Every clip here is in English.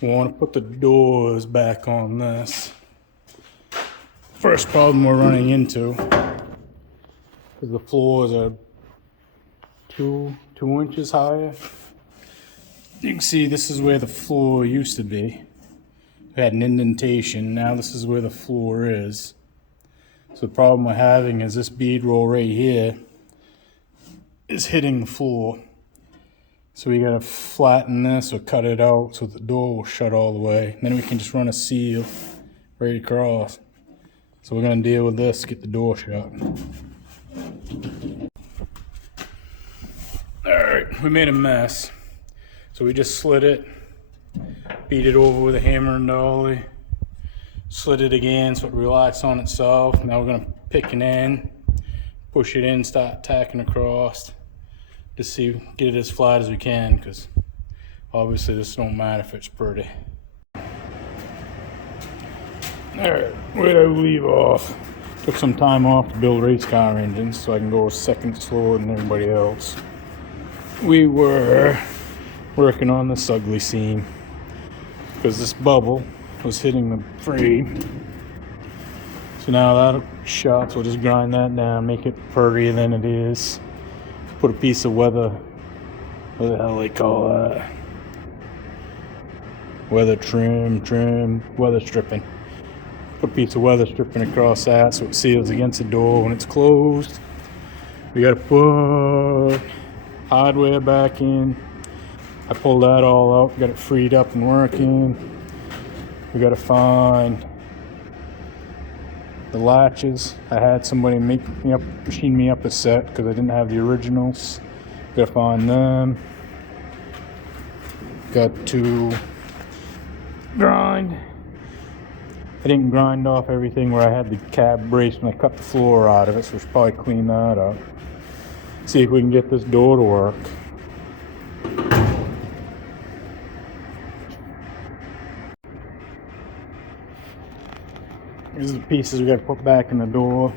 We want to put the doors back on this. First problem we're running into is the floors are two inches higher. You can see this is where the floor used to be. It had an indentation. Now this is where the floor is. So the problem we're having is this bead roll right here is hitting the floor. So we gotta flatten this or cut it out so the door will shut all the way. Then we can just run a seal right across. So we're gonna deal with this, get the door shut. Alright, we made a mess. So we just slid it, beat it over with a hammer and dolly, slid it again so it relaxed on itself. Now we're gonna pick an end, push it in, start tacking across to see, get it as flat as we can, because obviously this don't matter if it's pretty. Alright, where did I leave off? Took some time off to build race car engines so I can go a second slower than everybody else. We were working on this ugly seam because this bubble was hitting the frame. So now that shot, so we'll just grind that down, make it prettier than it is. Put a piece of weather, what the hell they call that? Weather weather stripping. Put a piece of weather stripping across that so it seals against the door when it's closed. We gotta put hardware back in. I pulled that all out, got it freed up and working. We gotta find the latches. I had somebody machine me up a set because I didn't have the originals. Gotta find them. Got to grind. I didn't grind off everything where I had the cab brace when I cut the floor out of it, so we should probably clean that up. See if we can get this door to work. These are the pieces we got to put back in the door.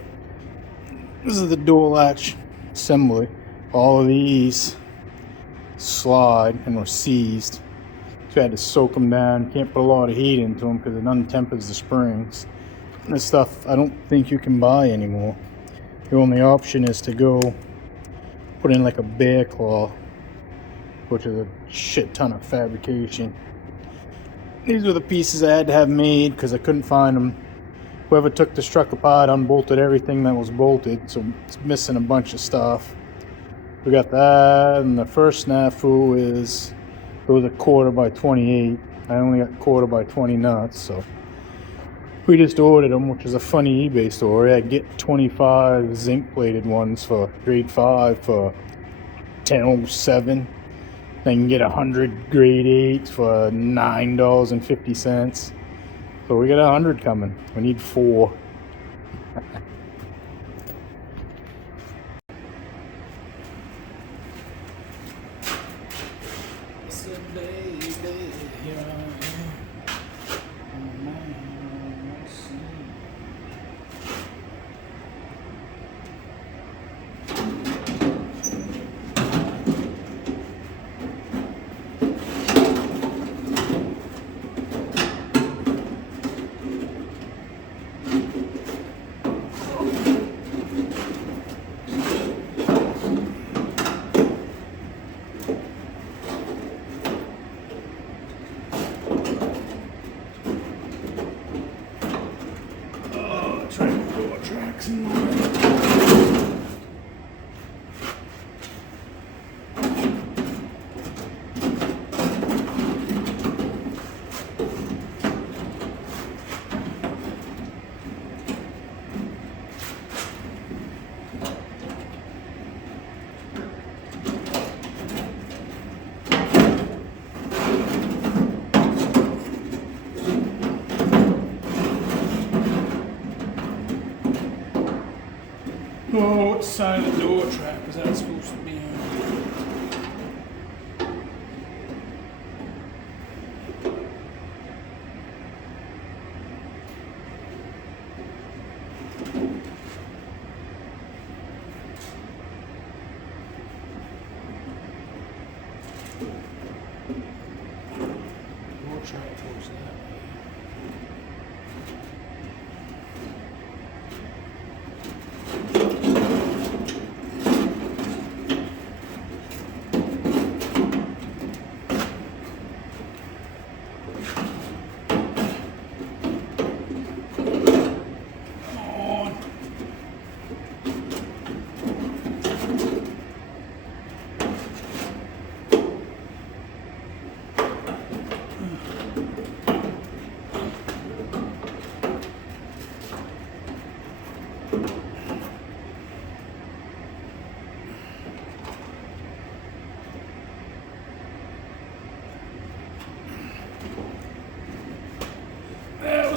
This is the door latch assembly. All of these slide and were seized. So I had to soak them down. Can't put a lot of heat into them because it untempers the springs. And this stuff I don't think you can buy anymore. The only option is to go put in like a bear claw, which is a shit ton of fabrication. These were the pieces I had to have made because I couldn't find them. Whoever took this truck apart unbolted everything that was bolted, so it's missing a bunch of stuff. We got that, and the first snafu is it was a 1/4 by 28. I only got 1/4 by 20 nuts, so we just ordered them, which is a funny eBay story. I get 25 zinc plated ones for grade 5 for $10.07. I can get 100 grade 8 for $9.50. So we got 100 coming. We need 4. Oh, what side of the door track is that supposed to be on? Door track.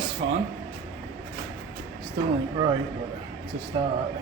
was fun. Still ain't right, but it's a start.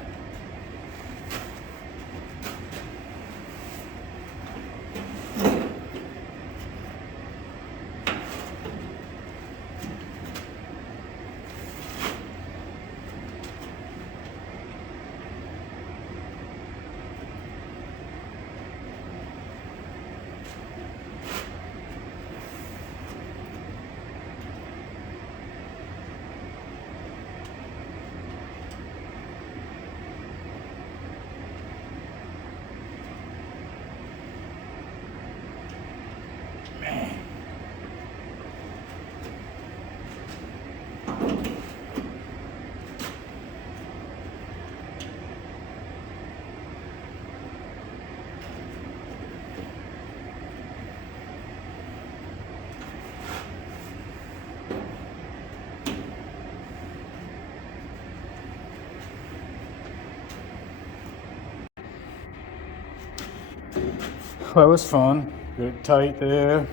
Well, that was fun. Got it tight there.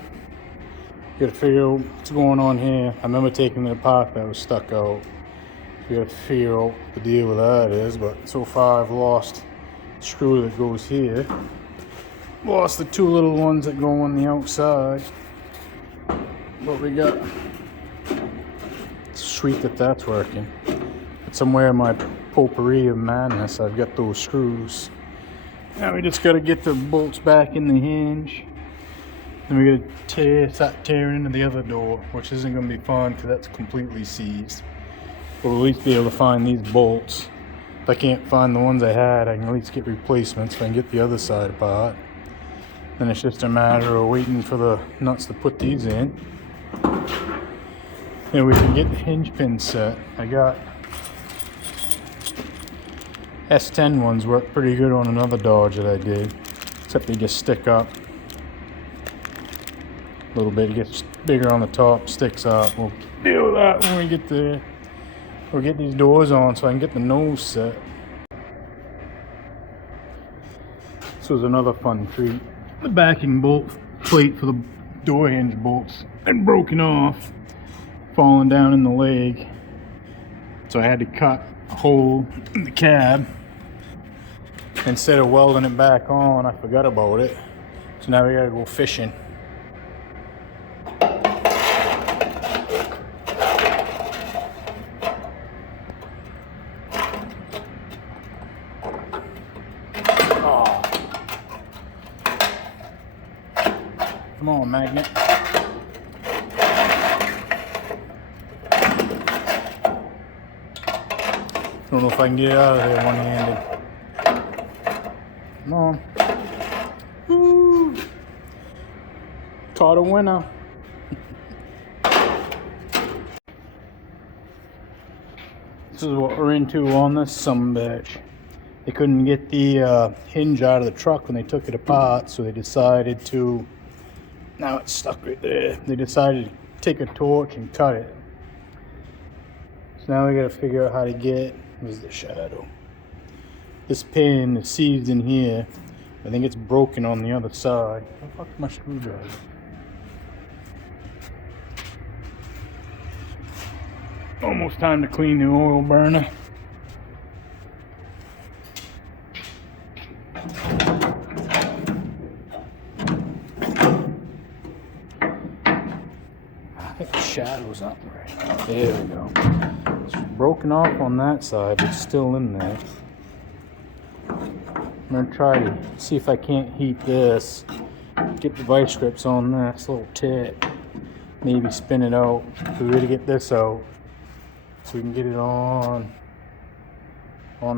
Got to figure out what's going on here. I remember taking it apart that was stuck out. You got to figure out what the deal with that is, but so far I've lost the screw that goes here. Lost the two little ones that go on the outside. But we got, it's sweet that that's working. But somewhere in my potpourri of madness, I've got those screws. Now we just got to get the bolts back in the hinge. Then we got to start tearing into the other door, which isn't going to be fun because that's completely seized. We'll at least be able to find these bolts. If I can't find the ones I had, I can at least get replacements if I can get the other side apart. Then it's just a matter of waiting for the nuts to put these in. And we can get the hinge pin set. I got S10 ones work pretty good on another Dodge that I did, except they just stick up a little bit. It gets bigger on the top, sticks up. We'll deal with that when we get there. We'll get these doors on so I can get the nose set. This was another fun treat. The backing bolt plate for the door hinge bolts had broken off, falling down in the leg. So I had to cut a hole in the cab. Instead of welding it back on, I forgot about it. So now we gotta go fishing. Oh. Come on, magnet. Don't know if I can get it out of there one-handed. Come on. Woo. Caught a winner. This is what we're into on this sumbitch. They couldn't get the hinge out of the truck when they took it apart, so they decided to, now it's stuck right there. They decided to take a torch and cut it. So now we gotta figure out how to get, where's the shadow? This pin is seized in here. I think it's broken on the other side. Where the fuck is my screwdriver? Almost time to clean the oil burner. I think the shadow's up right. There we go. It's broken off on that side, but it's still in there. I'm gonna try to see if I can't heat this, get the vice grips on this little tip, maybe spin it out. We gotta get this out so we can get it onto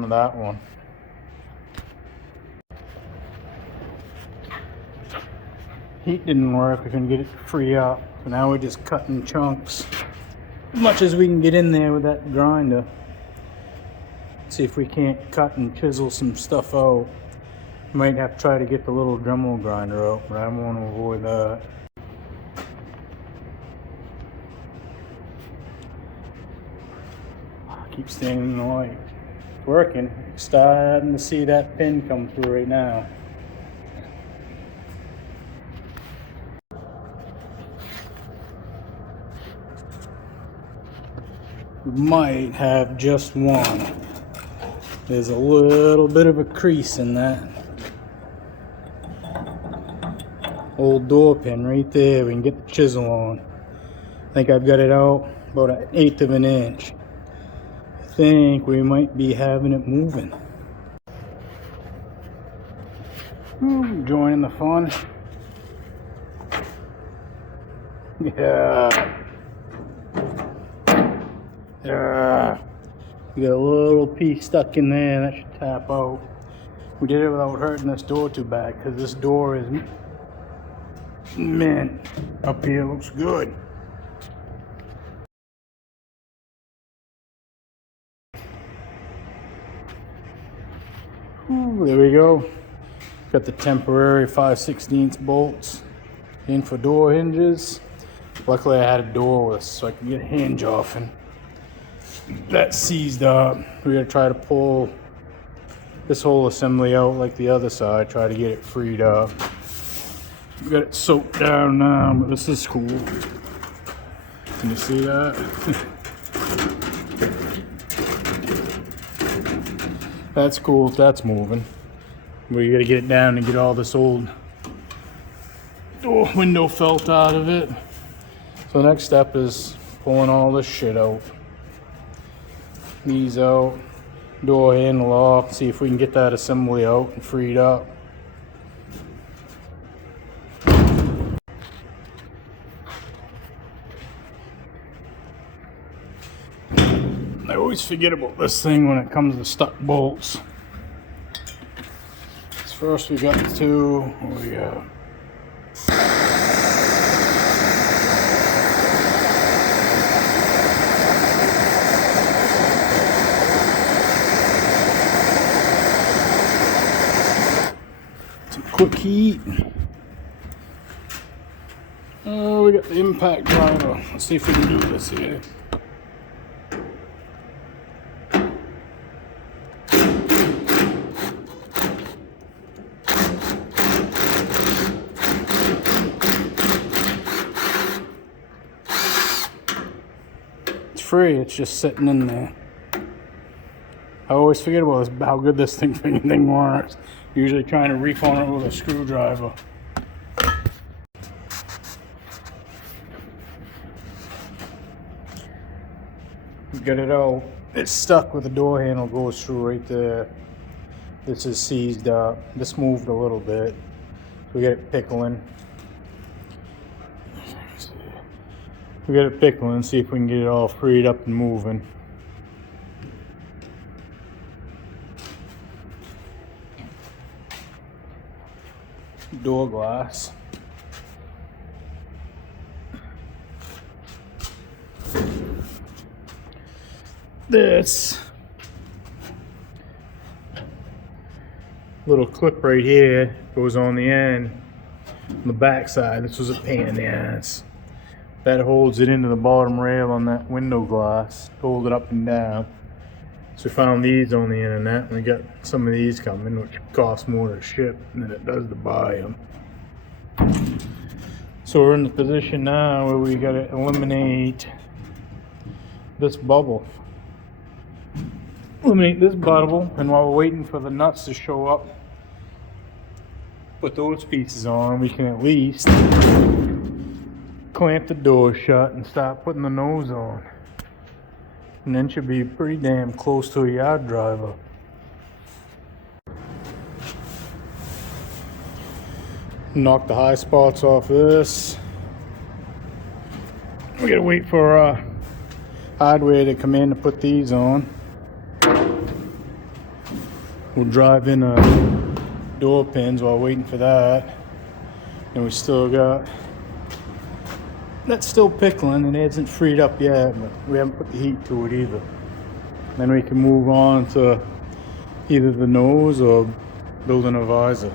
that one. Heat didn't work, we couldn't get it to free up, so now we're just cutting chunks as much as we can get in there with that grinder. See if we can't cut and chisel some stuff out. Might have to try to get the little Dremel grinder out, but I want to avoid that. Keep staying in the light. It's working. Starting to see that pin come through right now. We might have just one. There's a little bit of a crease in that old door pin right there. We can get the chisel on. I think I've got it out about 1/8 of an inch. I think we might be having it moving. Joining the fun. Yeah. Yeah. We got a little piece stuck in there. That should tap out. We did it without hurting this door too bad, because this door is mint. Up here looks good. Ooh, there we go. Got the temporary 5/16 bolts in for door hinges. Luckily I had a door with, so I could get a hinge off, and that seized up. We're gonna try to pull this whole assembly out like the other side, try to get it freed up. We got it soaked down now, but this is cool. Can you see that? That's cool if that's moving. We gotta get it down and get all this old door window felt out of it. So the next step is pulling all this shit out. These out, door handle off, see if we can get that assembly out and freed up. I always forget about this thing when it comes to stuck bolts. First we got two, what we got? Some quick heat. Oh, we got the impact driver. Let's see if we can do this here. Free, it's just sitting in there. I always forget about this, how good this thing works. Usually trying to reef on it with a screwdriver. Get it out. It's stuck with the door handle, goes through right there. This is seized up. This moved a little bit. We get it pickling. We got it pickling, see if we can get it all freed up and moving. Door glass. This little clip right here goes on the end, on the back side. This was a pain in the ass. That holds it into the bottom rail on that window glass, hold it up and down. So we found these on the internet, and we got some of these coming, which cost more to ship than it does to buy them. So we're in the position now where we gotta eliminate this bubble. Eliminate this bubble, and while we're waiting for the nuts to show up, put those pieces on, we can at least clamp the door shut and start putting the nose on. And then should be pretty damn close to a yard driver. Knock the high spots off this. We gotta wait for hardware to come in to put these on. We'll drive in door pins while waiting for that. And we still got, that's still pickling and it hasn't freed up yet, but we haven't put the heat to it either. Then we can move on to either the nose or building a visor.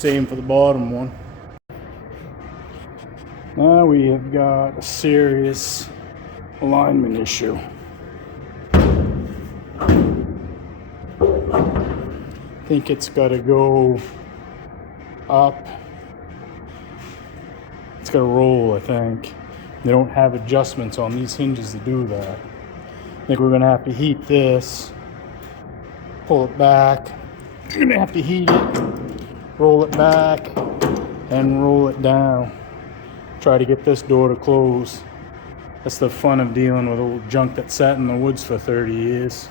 Same for the bottom one. Now we have got a serious alignment issue. I think it's got to go up. It's got to roll, I think. They don't have adjustments on these hinges to do that. I think we're going to have to heat this, pull it back. We're going to have to heat it, roll it back, and roll it down. Try to get this door to close. That's the fun of dealing with old junk that sat in the woods for 30 years.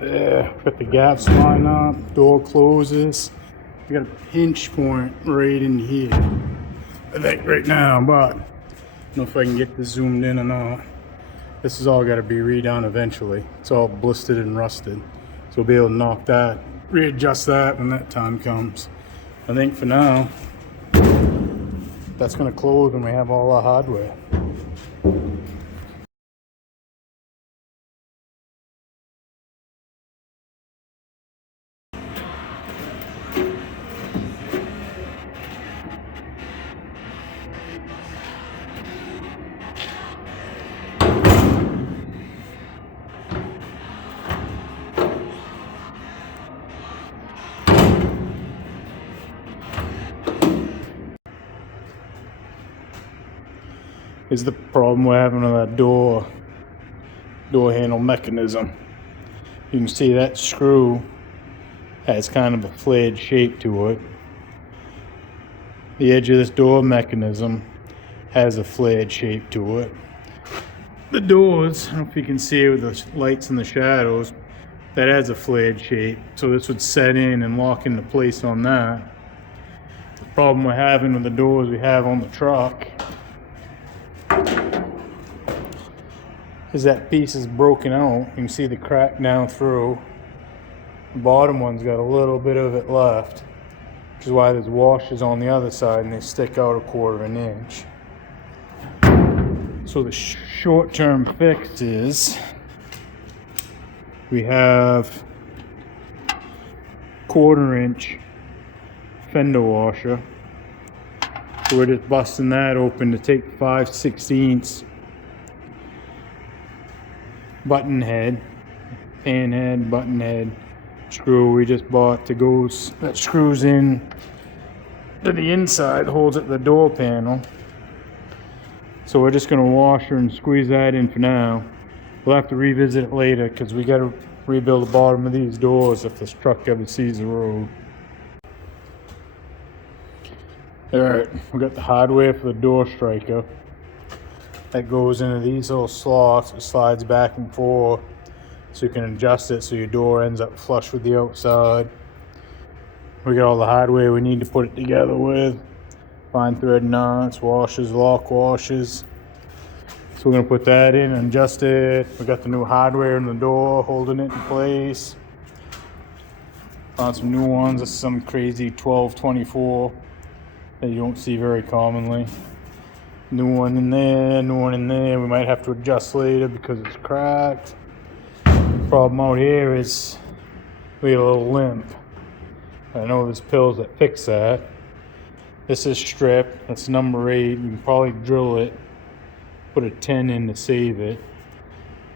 There, got the gaps line up, door closes. We got a pinch point right in here, I think right now, but I don't know if I can get this zoomed in or not. This has all got to be redone eventually. It's all blistered and rusted. So we'll be able to knock that, readjust that when that time comes. I think for now, that's going to close when we have all our hardware. Is the problem we're having with that door handle mechanism. You can see that screw has kind of a flared shape to it. The edge of this door mechanism has a flared shape to it. The doors, I don't know if you can see it with the lights and the shadows, that has a flared shape. So this would set in and lock into place on that. The problem we're having with the doors we have on the truck is that piece is broken out. You can see the crack down through. The bottom one's got a little bit of it left, which is why there's washers on the other side and they stick out 1/4 inch. So the short-term fix is we have 1/4 inch fender washer. So we're just busting that open to take 5/16 button head, pan head, button head screw we just bought that screws in to the inside, holds it to the door panel. So we're just going to washer and squeeze that in for now. We'll have to revisit it later because we got to rebuild the bottom of these doors if this truck ever sees the road. Alright, we got the hardware for the door striker. That goes into these little slots. It slides back and forth so you can adjust it so your door ends up flush with the outside. We got all the hardware we need to put it together with. Fine thread nuts, washers, lock washers. So we're going to put that in and adjust it. We got the new hardware in the door holding it in place. Found some new ones. This is some crazy 1224 that you don't see very commonly. New one in there, new one in there. We might have to adjust later because it's cracked. The problem out here is we have a little limp. I know there's pills that fix that. This is strip. That's number 8. You can probably drill it, put a 10 in to save it.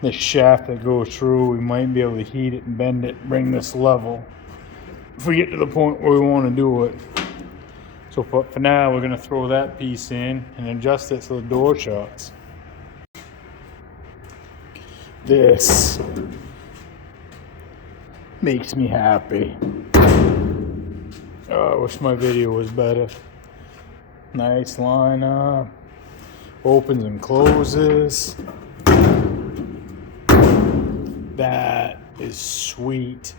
This shaft that goes through, we might be able to heat it and bend it, bring this level if we get to the point where we want to do it. So for now, we're going to throw that piece in and adjust it so the door shuts. This makes me happy. Oh, I wish my video was better. Nice lineup. Opens and closes. That is sweet.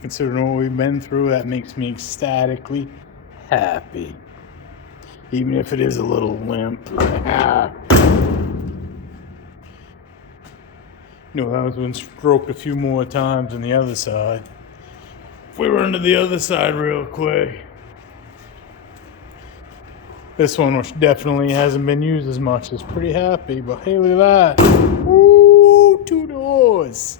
Considering what we've been through, that makes me ecstatically happy. Even if it is a little limp. You know, that was been stroked a few more times than the other side. If we run to the other side real quick. This one, which definitely hasn't been used as much, is pretty happy. But hey, look at that. Woo! 2 doors.